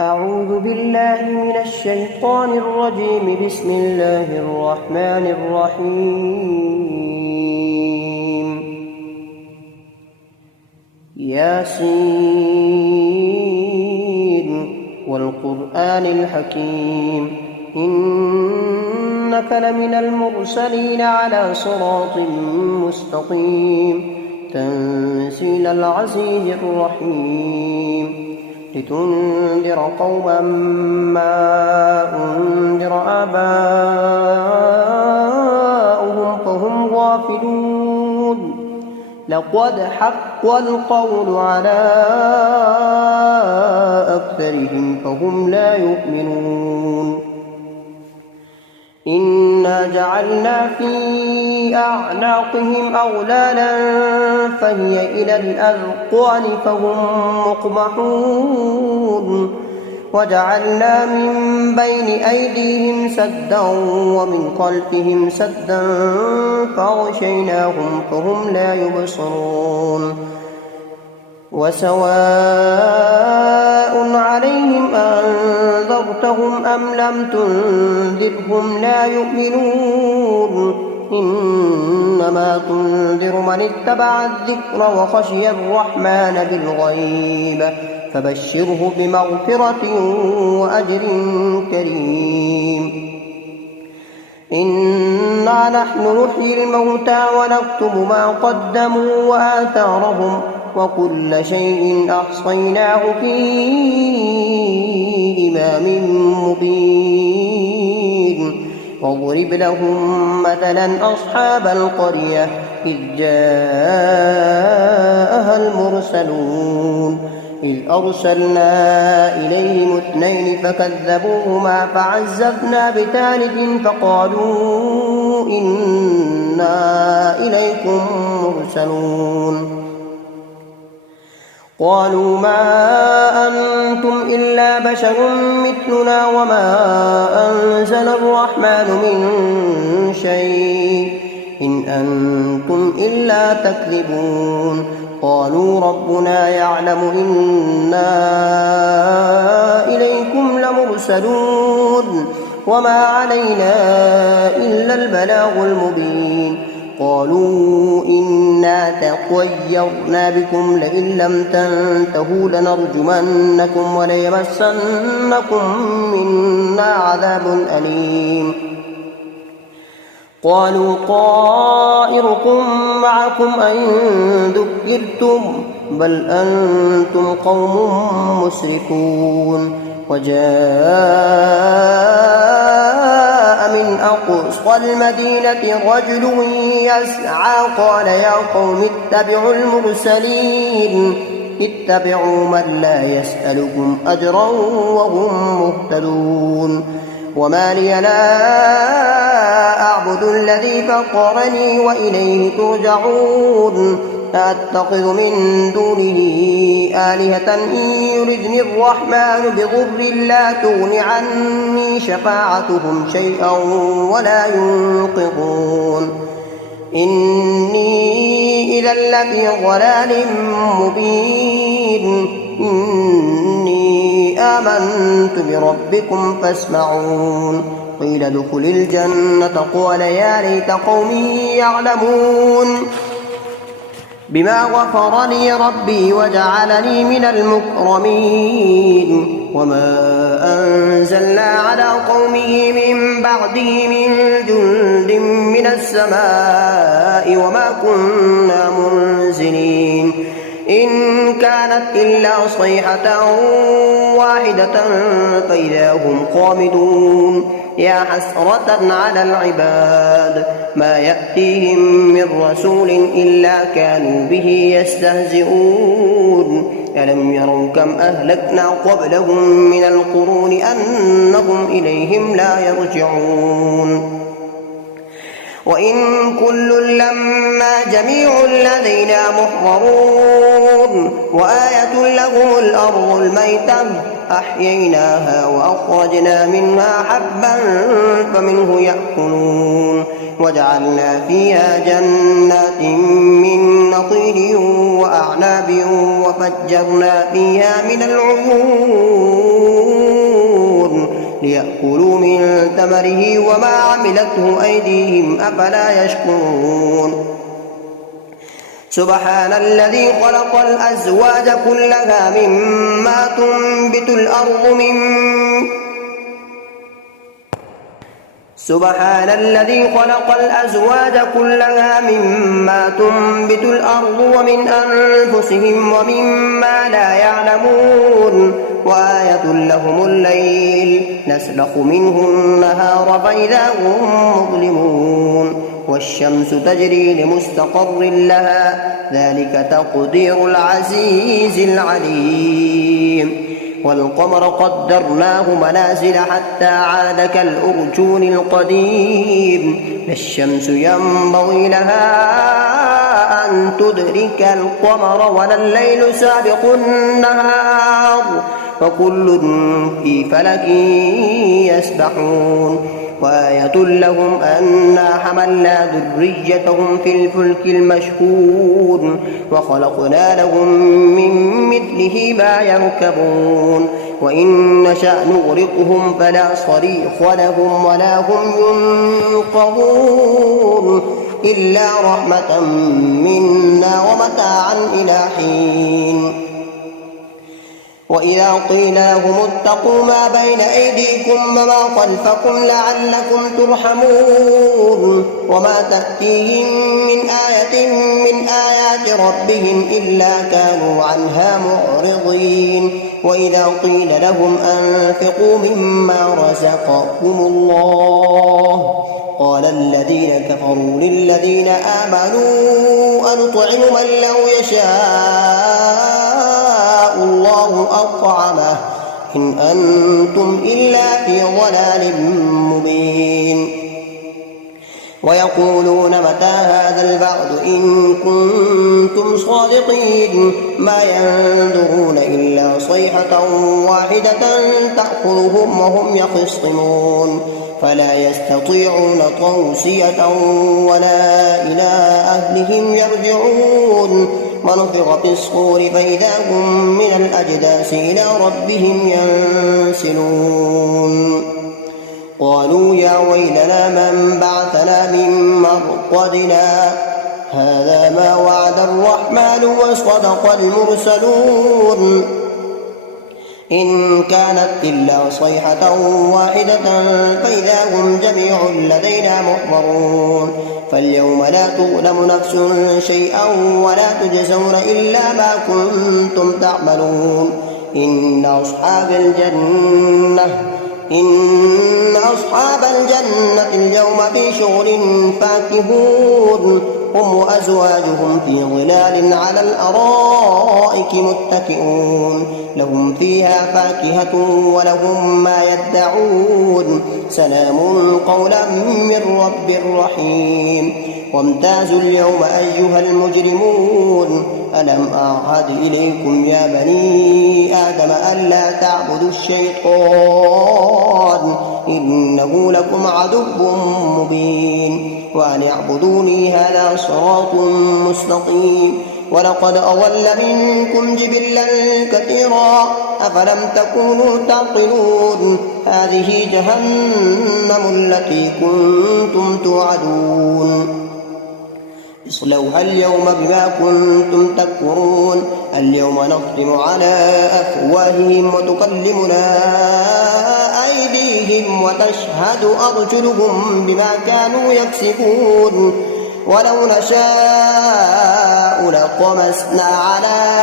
أعوذ بالله من الشيطان الرجيم. بسم الله الرحمن الرحيم. ياسين والقرآن الحكيم إنك لمن المرسلين على صراط مستقيم تنزيل العزيز الرحيم لتنذر قوما ما أنذر آباؤهم فهم غافلون. لقد حق القول على أكثرهم فهم لا يؤمنون. إنا جعلنا في أعناقهم أغلالا فهي إلى الأذقان فهم مقمحون. وجعلنا من بين أيديهم سدا ومن خلفهم سدا فأغشيناهم فهم لا يبصرون. وسواء عليهم أنذرتهم أم لم تنذرهم لا يؤمنون. إنما تنذر من اتبع الذكر وخشي الرحمن بالغيب فبشره بمغفرة وأجر كريم. إنا نحن نحيي الموتى ونكتب ما قدموا وآثارهم وكل شيء أحصيناه في إمام مبين. واضرب لهم مثلا أصحاب القرية إذ جاءها المرسلون إذ أرسلنا إليهم 2 فكذبوهما فعززنا بثالث فقالوا إنا إليكم مرسلون. قالوا ما أنتم إلا بشر مثلنا وما أنزل الرحمن من شيء إن أنتم إلا تكذبون. قالوا ربنا يعلم إنا إليكم لمرسلون وما علينا إلا البلاغ المبين. قالوا إنا تطيرنا بكم لئن لم تنتهوا لنرجمنكم وليمسنكم منا عذاب أليم. قالوا طائركم معكم أئن ذكرتم بل أنتم قوم مسرفون. وجاء من أقصى المدينة رجل يسعى قال يا قوم اتبعوا المرسلين اتبعوا من لا يسألكم أجرا وهم مهتدون. وما لي لا أعبد الذي فطرني وإليه ترجعون. أتخذ من دونه آلهة إن يردني الرحمن بضر لا تغن عني شفاعتهم شيئا ولا ينقذون. إني إذا لفي ضلال مبين. إني آمنت بربكم فاسمعون. قيل ادخل الجنة قال يا ليت قومي يعلمون بما غفر لي ربي وجعلني من المكرمين. وما أنزلنا على قومه من بعده من جند من السماء وما كنا منزلين. إن كانت إلا صيحة واحدة فإذا هم خامدون. يا حسرة على العباد ما يأتيهم من رسول إلا كانوا به يستهزئون. ألم يروا كم أهلكنا قبلهم من القرون أنهم إليهم لا يرجعون. وإن كل لما جميع لدينا محضرون. وآية لهم الأرض الميتة أحييناها وأخرجنا منها حبا فمنه يأكلون. وجعلنا فيها جنات من نخيل وأعناب وفجرنا فيها من العيون ثمره وما عملته أيديهم أفلا يشكرون سبحان الذي خلق الأزواج كلها مما تنبت الأرض سبحان الذي خلق الأزواج كلها مما تنبت الأرض ومن أنفسهم ومما لا يعلمون وآية لهم الليل نسلخ منه النهار فإذا هم مظلمون والشمس تجري لمستقر لها ذلك تقدير العزيز العليم والقمر قدرناه منازل حتى عاد كالأرجون القديم لا الشمس ينبغي لها أن تدرك القمر ولا الليل سابق النهار وكل في فلك يسبحون وآية لهم أنا حملنا ذريتهم في الفلك المشحون وخلقنا لهم من مثله ما يركبون وإن نشأ نغرقهم فلا صريخ لهم ولا هم ينقذون إلا رحمة منا ومتاعا إلى حين وإذا قيل لهم اتقوا ما بين أيديكم وما خلفكم لعلكم ترحمون وما تأتيهم من آية من آيات ربهم إلا كانوا عنها معرضين وإذا قيل لهم أنفقوا مما رزقكم الله قال الذين كفروا للذين آمنوا أنطعم من لو يشاء الله أطعمه إن أنتم إلا في ضلال مبين ويقولون متى هذا البعد إن كنتم صادقين ما ينظرون إلا صيحة واحدة تأخذهم وهم يخصمون فلا يستطيعون توصية ولا إلى أهلهم يرجعون ونفخ في الصور فإذا هم من الأجداث إلى ربهم ينسلون قالوا يا ويلنا من بعثنا من مرقدنا هذا ما وعد الرحمن وصدق المرسلون إن كانت إلا صيحة واحدة فإذا هم جميع لدينا محضرون فاليوم لا تظلم نفس شيئا ولا تجزون إلا ما كنتم تعملون إن أصحاب الجنة اليوم في شغل فاكهون هم وأزواجهم في ظلال على الأرائك متكئون لهم فيها فاكهة ولهم ما يدعون سلام قولا من رب رحيم وامتازوا اليوم أيها المجرمون ألم أعهد إليكم يا بني آدم ألا تعبدوا الشيطان إنه لكم عدو مبين وأن اعبدوني هذا صراط مستقيم ولقد أضل منكم جبلا كثيرا أفلم تكونوا تعقلون هذه جهنم التي كنتم توعدون اصلوها اليوم بما كنتم تكفرون اليوم نختم على أفواههم وتكلمنا أيديهم وتشهد أرجلهم بما كانوا يكسبون ولو نشاء لطمسنا على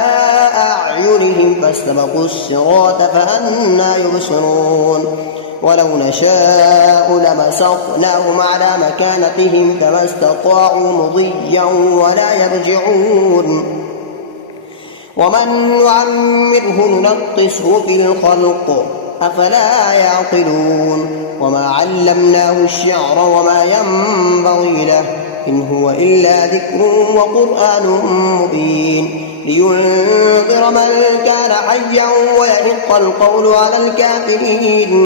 أعينهم فاستبقوا الصراط فأنى يبصرون ولو نشاء لمسخناهم على مكانتهم فما استطاعوا مضيا ولا يرجعون ومن نعمره ننقصه في الخلق أفلا يعقلون وما علمناه الشعر وما ينبغي له إن هو إلا ذكر وقرآن مبين لينذر من كان حيا ويحق القول على الكافرين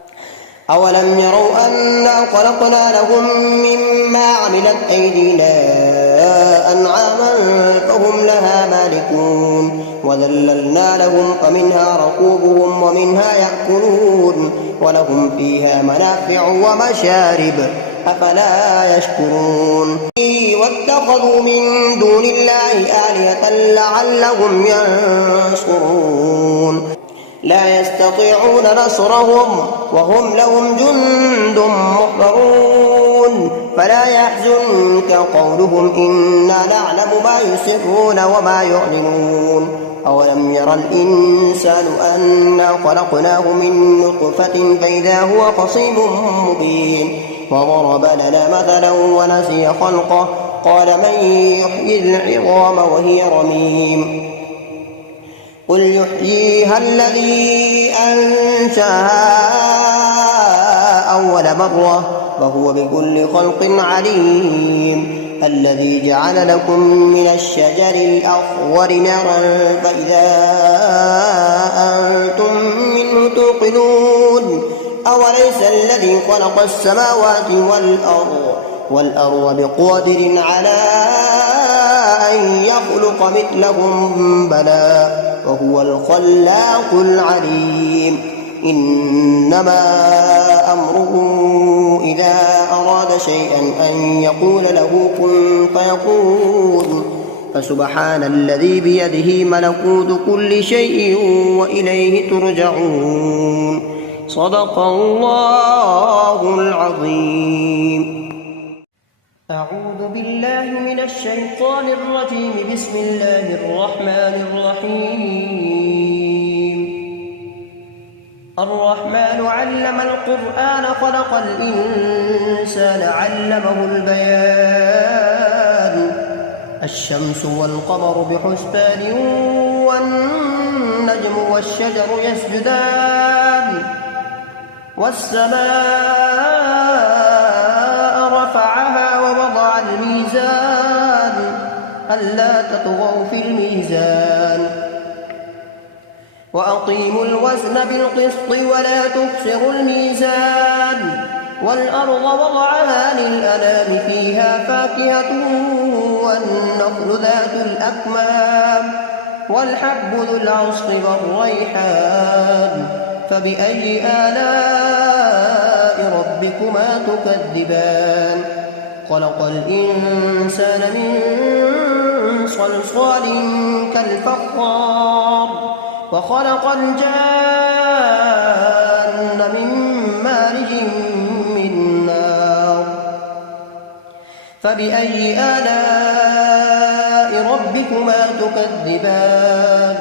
أولم يروا أنا خلقنا لهم مما عملت أيدينا أنعاما فهم لها مالكون وذللنا لهم فمنها ركوبهم ومنها يأكلون ولهم فيها منافع ومشارب أفلا يشكرون واتخذوا من دون الله آلهة لعلهم ينصرون لا يستطيعون نصرهم وهم لهم جند محضرون فلا يحزنك قولهم إنا نعلم ما يسرون وما يعلنون أولم ير الإنسان أنا خلقناه من نطفة فإذا هو خصيم مبين وضرب لنا مثلا ونسي خلقه قال من يحيي العظام وهي رميم قل يحييها الذي أنشأها أول مرة وهو بكل خلق عليم الذي جعل لكم من الشجر الأخضر نارا فإذا أنتم منه توقدون أوليس الذي خلق السماوات والأرض بقادر على أن يخلق مثلهم بلى وهو الخلاق العليم إنما أمره إذا أراد شيئا أن يقول له كن فيكون فسبحان الذي بيده ملكوت كل شيء وإليه ترجعون صدق الله العظيم. أعوذ بالله من الشيطان الرجيم بسم الله الرحمن الرحيم الرحمن علم القرآن خلق الإنسان علمه البيان الشمس والقمر بحسبان والنجم والشجر يسجدان والسماء رفعها ووضع الميزان ألا تطغوا في الميزان وأقيموا الوزن بالقسط ولا تخسروا الميزان والأرض وضعها للأنام فيها فاكهة والنخل ذات الأكمام والحب ذو العصف والريحان فبأي آلاء ربكما تكذبان خلق الإنسان من صلصال كالفخار وخلق الجان من مارج من نار فبأي آلاء ربكما تكذبان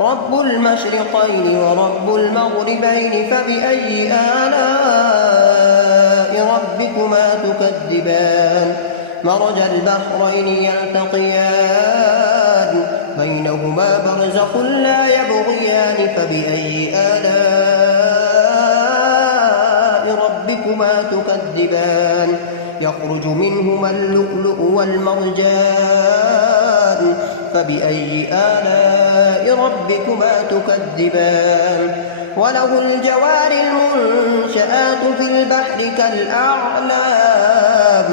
رب المشرقين ورب المغربين فبأي آلاء ربكما تكذبان مرج البحرين يلتقيان بينهما برزخ لا يبغيان فبأي آلاء ربكما تكذبان يخرج منهما اللؤلؤ والمرجان فبأي آلاء ربكما تكذبان وله الجوار المنشآت في البحر كالأعلام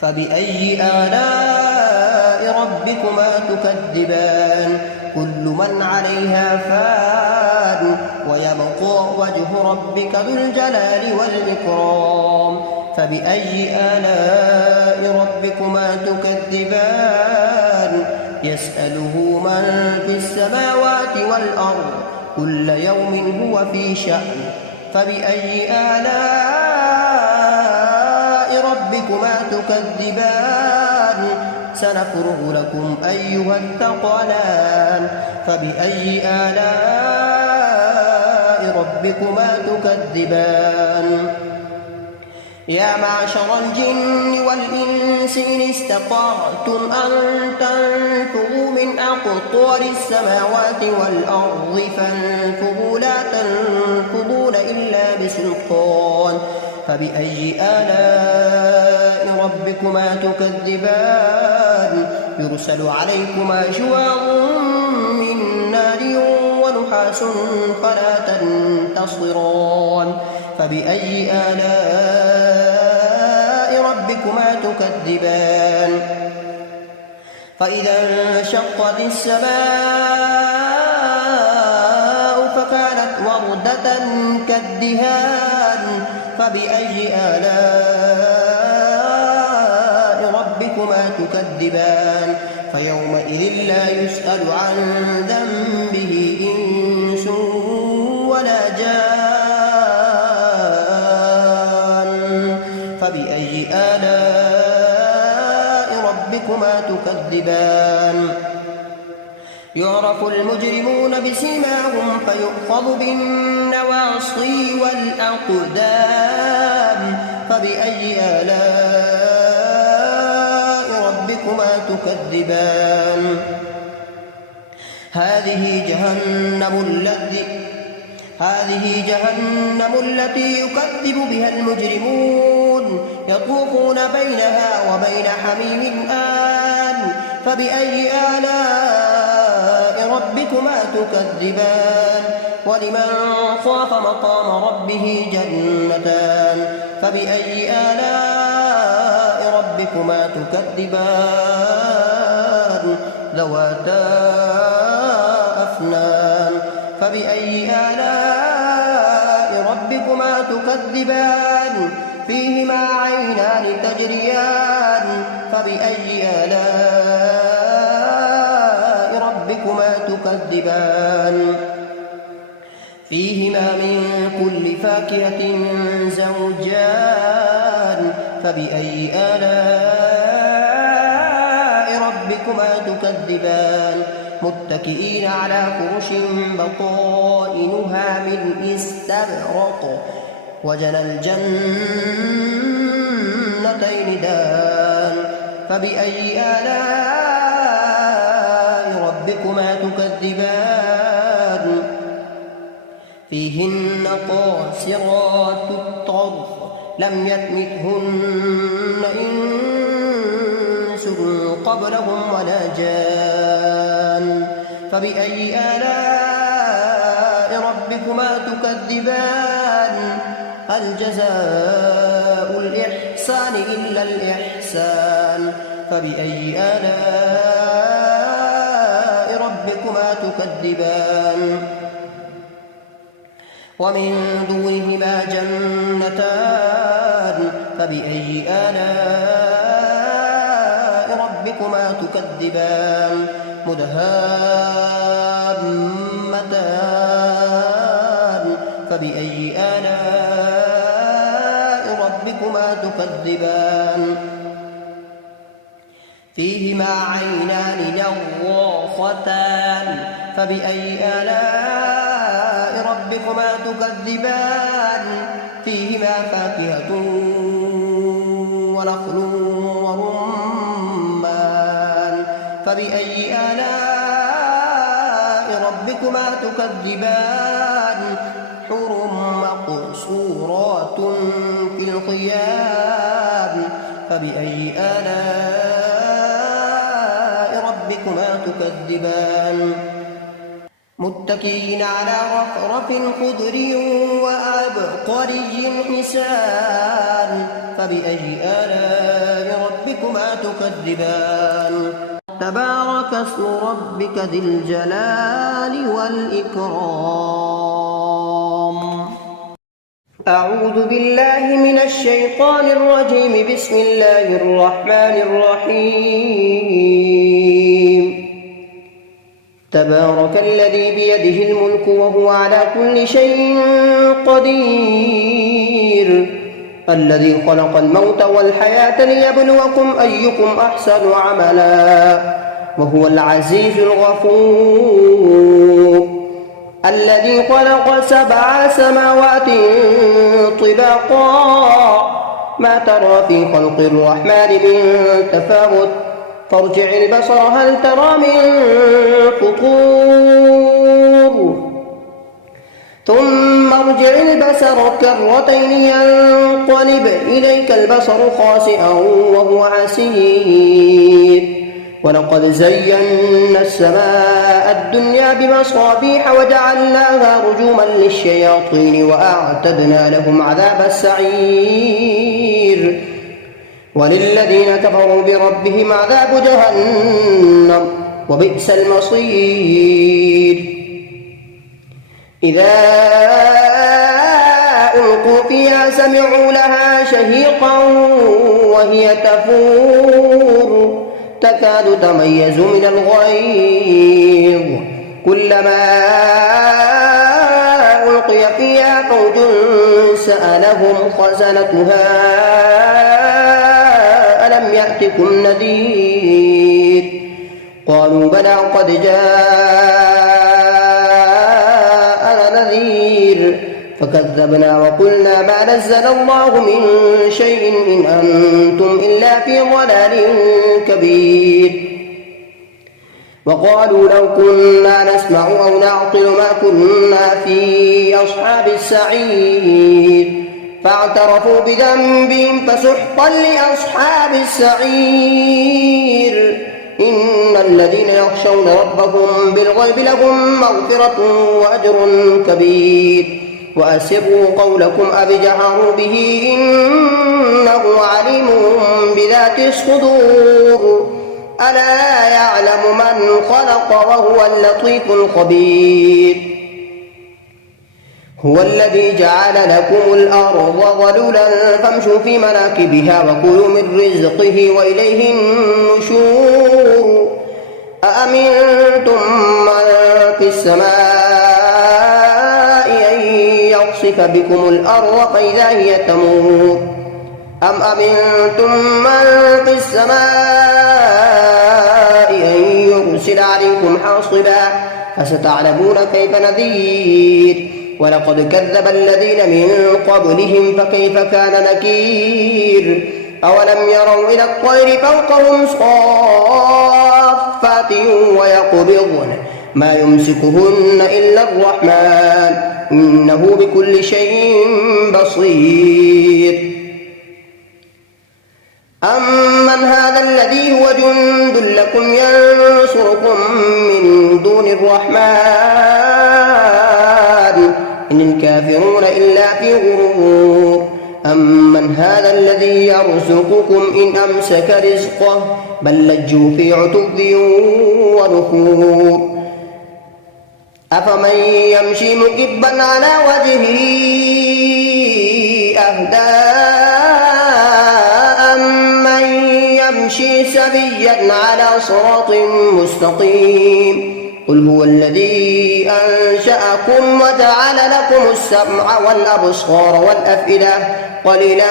فبأي آلاء ربكما تكذبان كل من عليها فان ويبقى وجه ربك ذو الجلال والإكرام فبأي آلاء ربكما تكذبان يسأله من في السماوات والأرض كل يوم هو في شأن فبأي آلاء ربكما تكذبان سنفرغ لكم أيها الثقلان فبأي آلاء ربكما تكذبان يا معشر الجن والإنس إن استطعتم أن تنفذوا من أقطار السماوات والأرض فانفذوا لا تنفذون إلا بسلطان فبأي آلاء ربكما تكذبان يرسل عليكما شواظ من نار ونحاس بأس فلا تنتصران فبأي آلاء ربكما تكذبان فإذا انشقت السماء فكانت وردة كالدهان فبأي آلاء ربكما تكذبان فيومئذ لا يسأل عن ذنبه إنس ولا جان فبأي آلاء ربكما تكذبان يعرف المجرمون بسيماهم فيؤخذ بالنواصي والأقدام فبأي آلاء ربكما تكذبان هذه جهنم التي يكذب بها المجرمون يطوفون بينها وبين حميم آن فبأي آلاء ربكما تكذبان ولمن خاف مقام ربه جنتان فبأي آلاء ربكما تكذبان ذواتا أفنان فبأي آلاء ربكما تكذبان فيهما عينان تجريان فبأي آلاء ربكما تكذبان فيهما من كل فاكهة زوجان فبأي آلاء ربكما تكذبان متكئين على فرش بطائنها من استبرق وجنى الجنتين دان فبأي آلاء ربكما تكذبان فيهن قاصرات الطرف لم يطمثهن إنس قبلهم ولا جان فبأي آلاء ربكما تكذبان هل جزاء الإحسان إلا الإحسان فبأي آلاء ربكما تكذبان ومن دونهما جنتان فبأي آلاء ربكما تكذبان مدهامتان فبأي آلاء ربكما تكذبان فيهما عينان نضاختان فبأي آلاء ربكما تكذبان فيهما فاكهة ونخل ورمان فبأي آلاء ربكما تكذبان حور مقصورات في الخيام فبأي آلاء ربكما تكذبان متكئين على رفرف خضر وعبقري حسان فبأي آلاء ربكما تكذبان تبارك اسم ربك ذي الجلال والإكرام أعوذ بالله من الشيطان الرجيم بسم الله الرحمن الرحيم تبارك الذي بيده الملك وهو على كل شيء قدير الذي خلق الموت والحياة ليبلوكم أيكم أحسن عملا وهو العزيز الغفور الذي خلق 7 سماوات طباقا ما ترى في خلق الرحمن من تفاوت فارجع البصر هل ترى من فطور ثم ارجع البصر كرتين ينقلب إليك البصر خاسئا وهو حسير ولقد زينا السماء الدنيا بمصابيح وجعلناها رجوما للشياطين وأعتدنا لهم عذاب السعير وللذين كفروا بربهم عذاب جهنم وبئس المصير إذا ألقوا فيها سمعوا لها شهيقا وهي تفور تكاد تميز من الغيظ كلما ألقي فيها فوج سألهم خزنتها ألم يأتكم نذير قالوا بلى قد جاءنا نذير فكذبنا وقلنا ما نزل الله من شيء إن أنتم إلا في ضلال كبير وقالوا لو كنا نسمع أو نعقل ما كنا في أصحاب السعير فاعترفوا بذنبهم فسحقا لأصحاب السعير إن الذين يخشون ربهم بالغيب لهم مغفرة وأجر كبير وأسروا قولكم أو اجهروا به إنه عليم بذات الصدور ألا يعلم من خلق وهو اللطيف الخبير هو الذي جعل لكم الأرض ظلولا فامشوا في مناكبها وكلوا من رزقه وإليه النشور أأمنتم من في السماء أن يخسف بكم الأرض فإذا هي تمور أم أمنتم من في السماء أن يرسل عليكم حاصبا فستعلمون كيف نذير ولقد كذب الذين من قبلهم فكيف كان نكير أولم يروا إلى الطير فوقهم صافات ويقبضن ما يمسكهن إلا الرحمن إنه بكل شيء بصير أمن هذا الذي هو جند لكم ينصركم من دون الرحمن إن الكافرون إلا في غرور أمن هذا الذي يرزقكم إن أمسك رزقه بل لجوا في عتب ونفور أفمن يمشي مكبا على وجهه أهدى أمن يمشي سويا على صراط مستقيم قل هو الذي أنشأكم وجعل لكم السمع والأبصار والأفئدة قليلا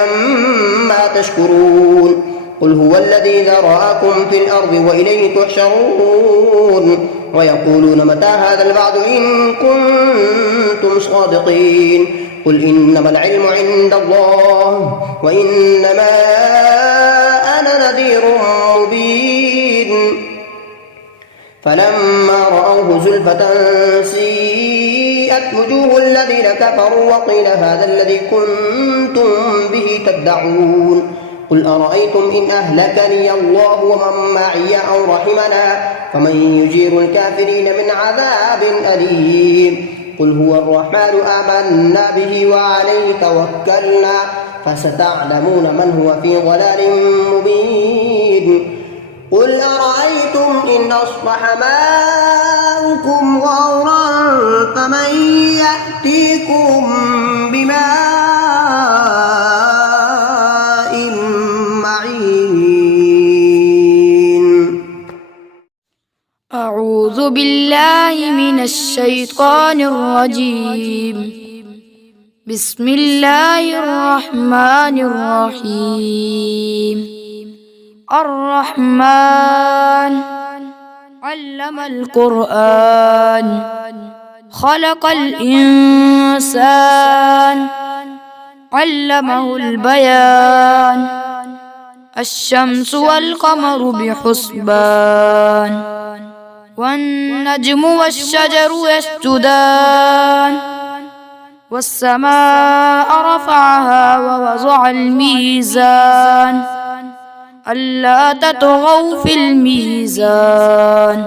ما تشكرون قل هو الذي ذرأكم في الأرض وإليه تحشرون ويقولون متى هذا الوعد إن كنتم صادقين قل إنما العلم عند الله وإنما أنا نذير مبين فلما رأوه زلفة سيئت وجوه الذين كفروا وقيل هذا الذي كنتم به تدعون قل أرأيتم إن أهلكني الله ومن معي أو رحمنا فمن يجير الكافرين من عذاب أليم قل هو الرحمن آمنا به وعليه توكلنا فستعلمون من هو في ضلال مبين قل أرأيتم إن أصبح ماؤكم غورا فمن يأتيكم بماء معين أعوذ بالله من الشيطان الرجيم بسم الله الرحمن الرحيم الرحمن علم القرآن خلق الإنسان علمه البيان الشمس والقمر بحسبان والنجم والشجر يسجدان والسماء رفعها ووضع الميزان ألا تطغوا في الميزان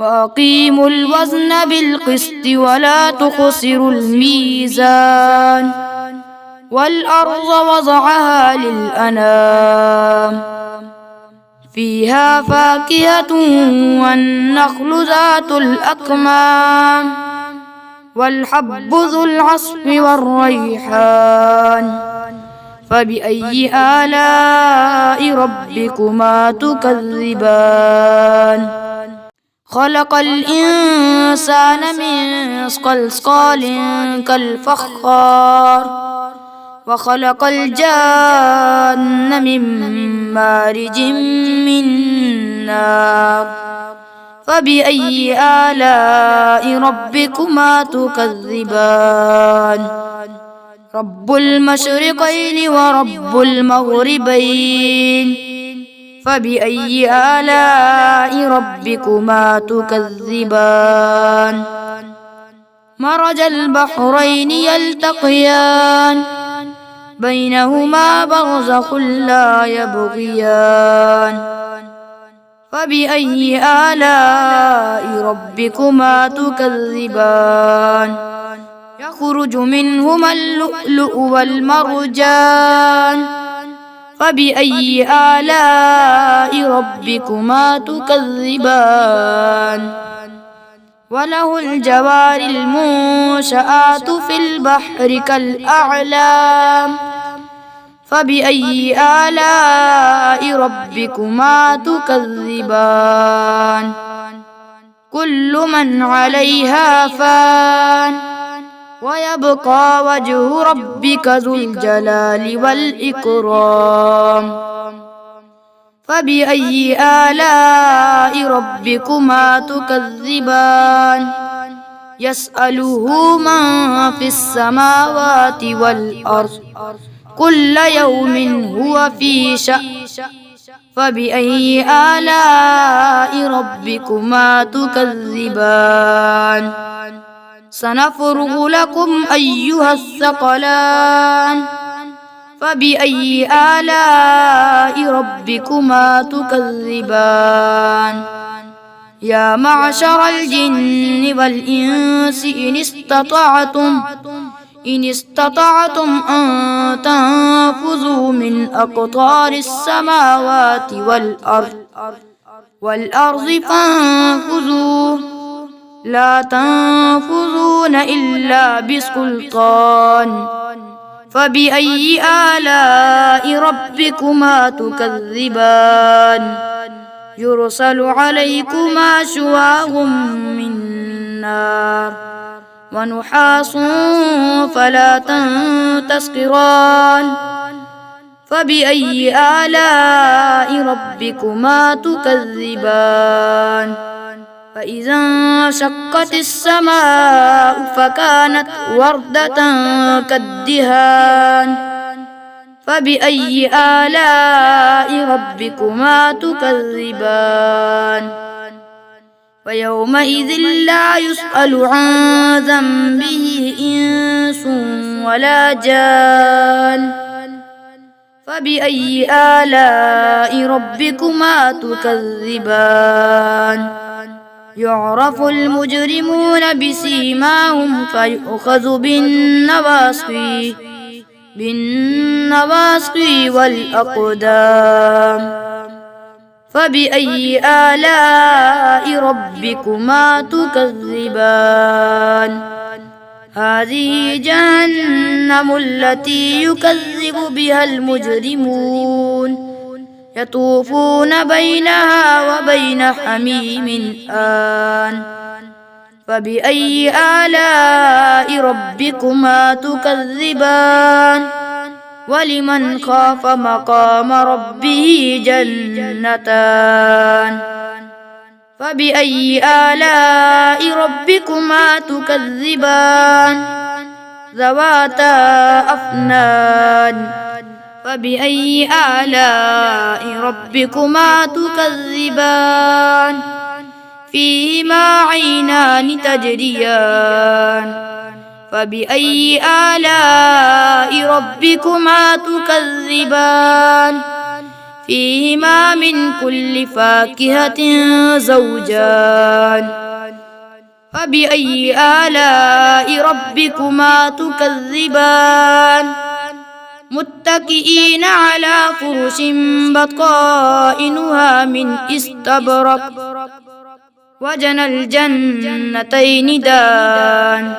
وأقيموا الوزن بالقسط ولا تخسروا الميزان والأرض وضعها للأنام فيها فاكهة والنخل ذات الأكمام والحب ذو العصف والريحان فبأي آلاء ربكما تكذبان خلق الإنسان من صلصال كالفخار وخلق الجان من مارج من نار فبأي آلاء ربكما تكذبان رب المشرقين ورب المغربين فبأي آلاء ربكما تكذبان مرج البحرين يلتقيان بينهما برزخ لا يبغيان فبأي آلاء ربكما تكذبان يخرج منهما اللؤلؤ والمرجان فبأي آلاء ربكما تكذبان وله الجوار المنشآت في البحر كالأعلام فبأي آلاء ربكما تكذبان كل من عليها فان ويبقى وجه ربك ذو الجلال والإكرام فبأي آلاء ربكما تكذبان يسأله من في السماوات والأرض كل يوم هو في شأن فبأي آلاء ربكما تكذبان سنفرغ لكم أيها الثقلان فبأي آلاء ربكما تكذبان يا معشر الجن والإنس إن استطعتم أن تنفذوا من أقطار السماوات والأرض فانفذوا لا تنفذون إلا بسلطان فبأي آلاء ربكما تكذبان يرسل عليكما شواظ من نار ونحاس فلا تنتصران فبأي آلاء ربكما تكذبان فإذا انشقت السماء فكانت وردة كالدهان فبأي آلاء ربكما تكذبان ويومئذ لا يسأل عن ذنبه إنس ولا جان فبأي آلاء ربكما تكذبان يعرف المجرمون بسيماهم فيؤخذ بالنواصي والأقدام فبأي آلاء ربكما تكذبان هذه جهنم التي يكذب بها المجرمون يطوفون بينها وبين حميم آن فبأي آلاء ربكما تكذبان ولمن خاف مقام ربه جنتان فبأي آلاء ربكما تكذبان ذواتا أفنان فبأي آلاء ربكما تكذبان فيهما عينان تجريان فبأي آلاء ربكما تكذبان فيهما من كل فاكهة زوجان فبأي آلاء ربكما تكذبان متكئين على فرش بطائنها من استبرق وجنى الجنتين دان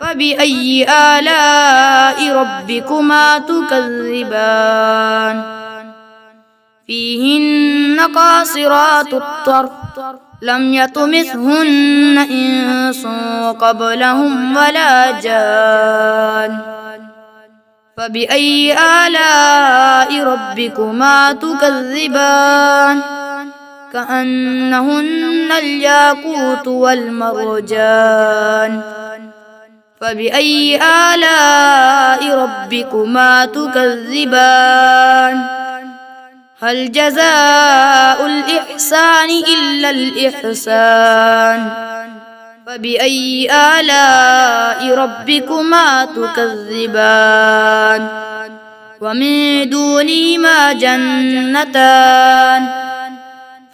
فبأي آلاء ربكما تكذبان فيهن قاصرات الطرف لم يطمثهن إنس قبلهم ولا جان فبأي آلاء ربكما تكذبان كأنهن الياقوت والمرجان فبأي آلاء ربكما تكذبان هل جزاء الإحسان إلا الإحسان فبأي آلاء ربكما تكذبان ومن دونهما جنتان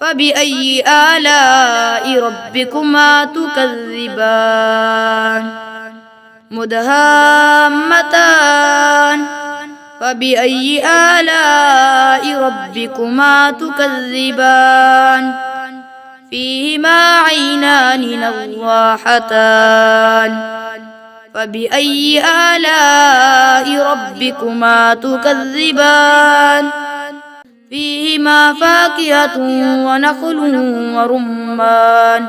فبأي آلاء ربكما تكذبان مدهامتان فبأي آلاء ربكما تكذبان فيهما عينان نضاحتان فبأي آلاء ربكما تكذبان فيهما فاكهة ونخل ورمان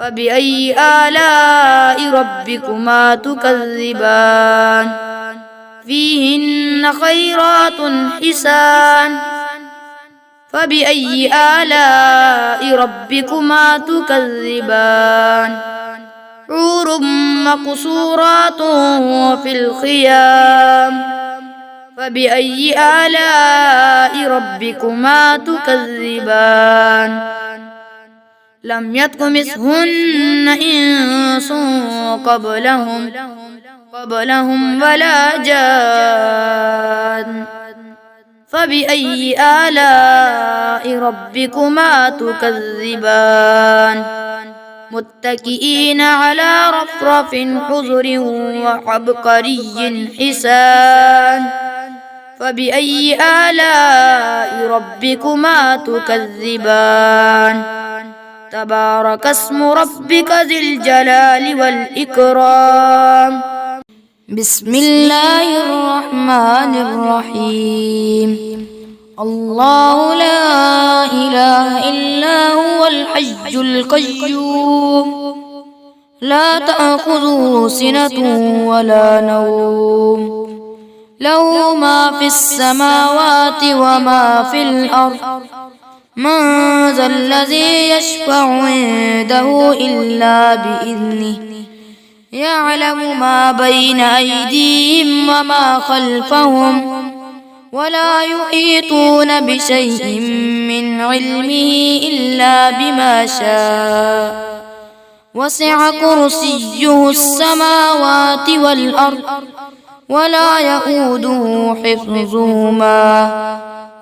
فبأي آلاء ربكما تكذبان فيهن خيرات حسان فبأي آلاء ربكما تكذبان حور مقصورات في الخيام فبأي آلاء ربكما تكذبان لم يطمثهن إنس قبلهم ولا جان فبأي آلاء ربكما تكذبان متكئين على رفرف خضر وعبقري حسان فبأي آلاء ربكما تكذبان تبارك اسم ربك ذي الجلال والإكرام بسم الله الرحمن الرحيم الله لا إله إلا هو الحي القيوم لا تأخذه سنة ولا نوم له ما في السماوات وما في الأرض من ذا الذي يشفع عنده إلا بإذنه يعلم ما بين أيديهم وما خلفهم ولا يحيطون بشيء من علمه إلا بما شاء وسع كرسيه السماوات والأرض ولا يئوده حفظهما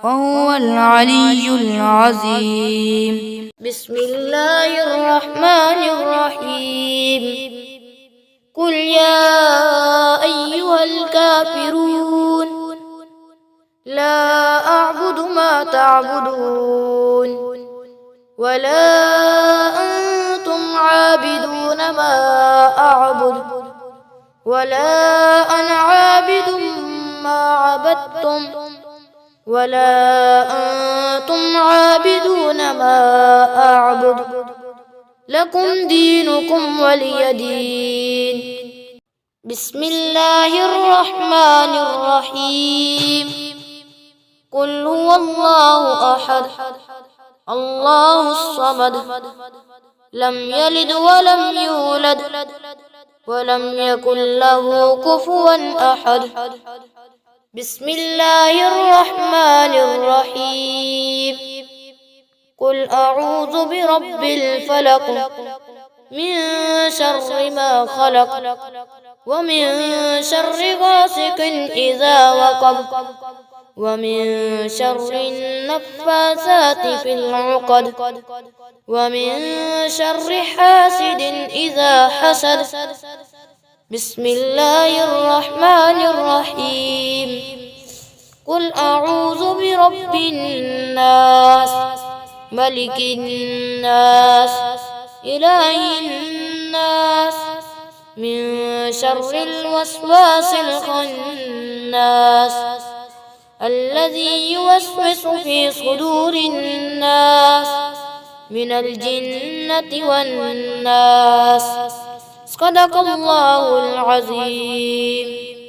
وهو العلي العظيم بسم الله الرحمن الرحيم قل يا أيها الكافرون لا أعبد ما تعبدون ولا أنتم عابدون ما أعبد ولا أنا عابد ما عبدتم ولا أنتم عابدون ما أعبد لكم دينكم ولي دين بسم الله الرحمن الرحيم قل هو الله أحد الله الصمد لم يلد ولم يولد ولم يكن له كفوا أحد بسم الله الرحمن الرحيم قل أعوذ برب الفلق من شر ما خلق ومن شر غاسق إذا وقب ومن شر النفاثات في العقد ومن شر حاسد إذا حسد. بسم الله الرحمن الرحيم. قل أعوذ برب الناس ملك الناس إله الناس من شر الوسواس الخناس الذي يوسوس في صدور الناس من الجنة والناس. صدق الله العظيم.